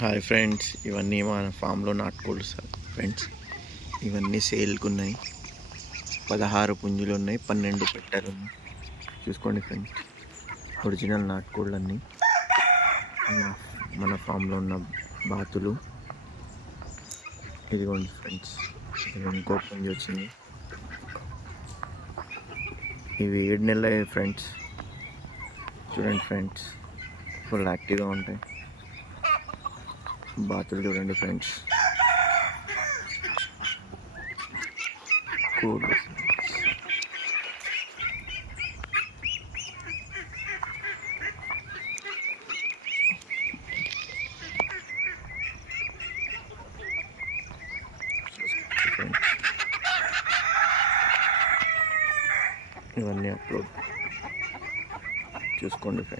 Hi friends, ఇవన్నీ మన ఫామ్లో నాటుకోళ్ళు సార్ ఫ్రెండ్స్. ఇవన్నీ సేల్కి ఉన్నాయి. 16 పుంజులు ఉన్నాయి, 12 పెట్టెలు ఉన్నాయి. చూసుకోండి ఫ్రెండ్స్, ఒరిజినల్ నాటుకోళ్ళు అన్నీ మన ఫామ్లో ఉన్న బాతులు. ఇదిగోండి ఫ్రెండ్స్, ఇంకో పుంజు వచ్చింది. ఇవి 7 నెలలు అయ్యాయి ఫ్రెండ్స్. చూడండి ఫ్రెండ్స్, ఫుల్ యాక్టివ్గా ఉంటాయి. బాతులు చూడండి ఫ్రెండ్స్, కూల్. ఇవన్నీ అప్లోడ్ చూసుకోండి ఫ్రెండ్స్.